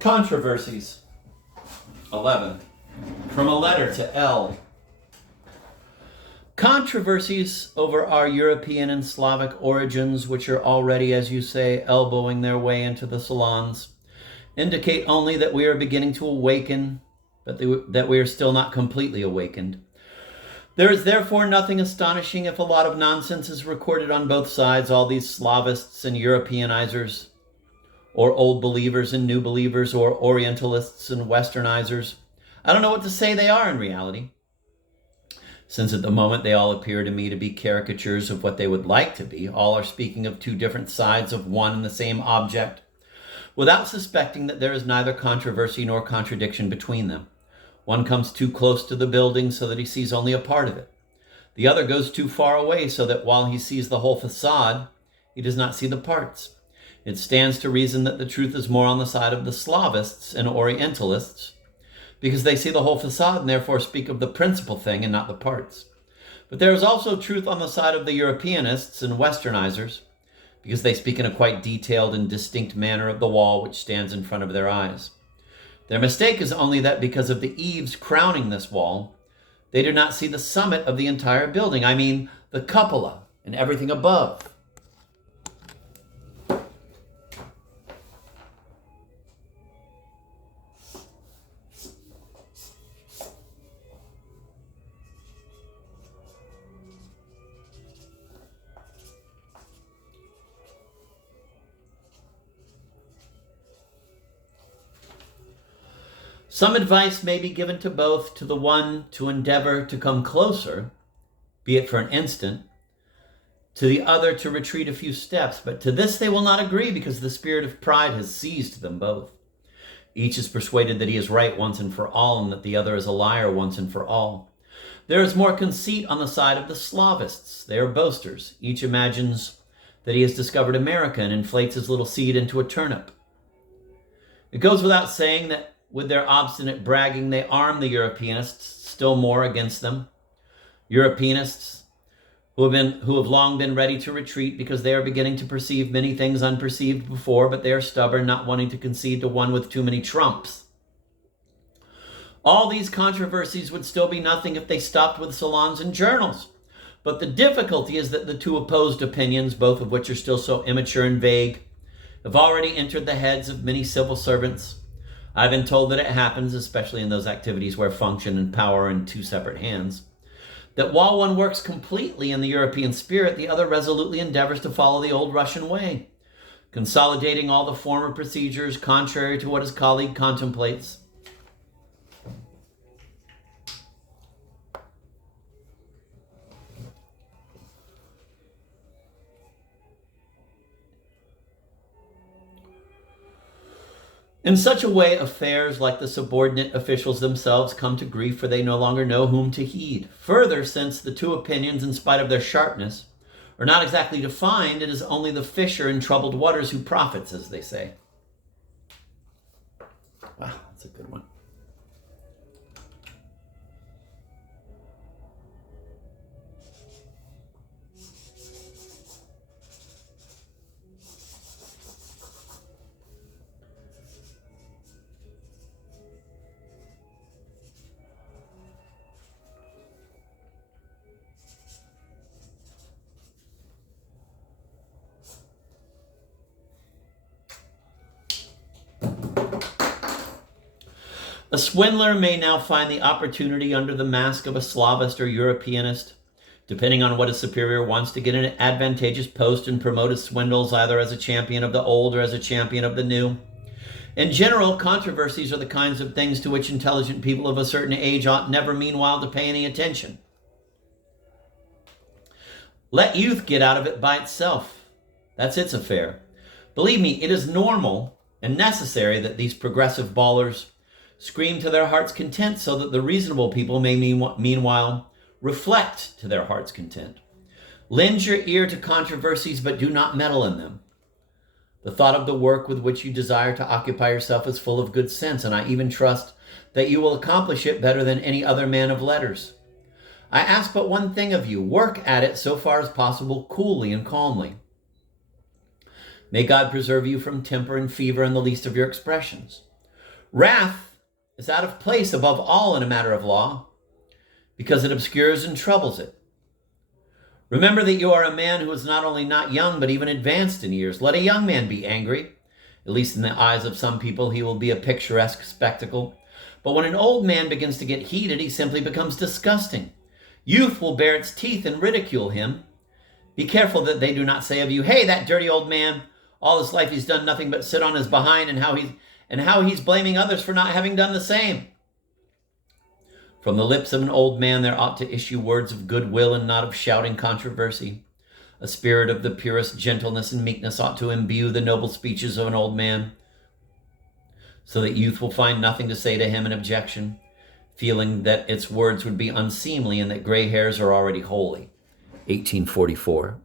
Controversies. 11. From a letter to L. Controversies over our European and Slavic origins, which are already, as you say, elbowing their way into the salons, indicate only that we are beginning to awaken, but that we are still not completely awakened. There is therefore nothing astonishing if a lot of nonsense is recorded on both sides, all these Slavists and Europeanizers, or old believers and new believers, or Orientalists and Westernizers. I don't know what to say they are in reality, since at the moment they all appear to me to be caricatures of what they would like to be. All are speaking of two different sides of one and the same object, without suspecting that there is neither controversy nor contradiction between them. One comes too close to the building so that he sees only a part of it. The other goes too far away so that while he sees the whole facade, he does not see the parts. It stands to reason that the truth is more on the side of the Slavists and Orientalists, because they see the whole facade and therefore speak of the principal thing and not the parts. But there is also truth on the side of the Europeanists and Westernizers, because they speak in a quite detailed and distinct manner of the wall which stands in front of their eyes. Their mistake is only that because of the eaves crowning this wall, they do not see the summit of the entire building. I mean, the cupola and everything above. Some advice may be given to both, to the one to endeavor to come closer, be it for an instant, to the other to retreat a few steps, but to this they will not agree because the spirit of pride has seized them both. Each is persuaded that he is right once and for all, and that the other is a liar once and for all. There is more conceit on the side of the Slavists. They are boasters. Each imagines that he has discovered America and inflates his little seed into a turnip. It goes without saying that with their obstinate bragging, they arm the Europeanists still more against them. Europeanists who have long been ready to retreat because they are beginning to perceive many things unperceived before, but they are stubborn, not wanting to concede to one with too many trumps. All these controversies would still be nothing if they stopped with salons and journals. But the difficulty is that the two opposed opinions, both of which are still so immature and vague, have already entered the heads of many civil servants. I've been told that it happens, especially in those activities where function and power are in two separate hands, that while one works completely in the European spirit, the other resolutely endeavors to follow the old Russian way, consolidating all the former procedures contrary to what his colleague contemplates. In such a way, affairs like the subordinate officials themselves come to grief, for they no longer know whom to heed. Further, since the two opinions, in spite of their sharpness, are not exactly defined, it is only the fisher in troubled waters who profits, as they say. Wow, that's a good one. A swindler may now find the opportunity under the mask of a Slavist or Europeanist, depending on what his superior wants, to get an advantageous post and promote his swindles either as a champion of the old or as a champion of the new. In general, controversies are the kinds of things to which intelligent people of a certain age ought never meanwhile to pay any attention. Let youth get out of it by itself. That's its affair. Believe me, it is normal and necessary that these progressive ballers scream to their heart's content so that the reasonable people may meanwhile reflect to their heart's content. Lend your ear to controversies, but do not meddle in them. The thought of the work with which you desire to occupy yourself is full of good sense, and I even trust that you will accomplish it better than any other man of letters. I ask but one thing of you: work at it so far as possible coolly and calmly. May God preserve you from temper and fever in the least of your expressions. Wrath is out of place above all in a matter of law, because it obscures and troubles it. Remember that you are a man who is not only not young, but even advanced in years. Let a young man be angry. At least in the eyes of some people, he will be a picturesque spectacle. But when an old man begins to get heated, he simply becomes disgusting. Youth will bare its teeth and ridicule him. Be careful that they do not say of you, "Hey, that dirty old man, all his life he's done nothing but sit on his behind, and how he's blaming others for not having done the same." From the lips of an old man there ought to issue words of goodwill and not of shouting controversy. A spirit of the purest gentleness and meekness ought to imbue the noble speeches of an old man, so that youth will find nothing to say to him in objection, feeling that its words would be unseemly and that gray hairs are already holy. 1844.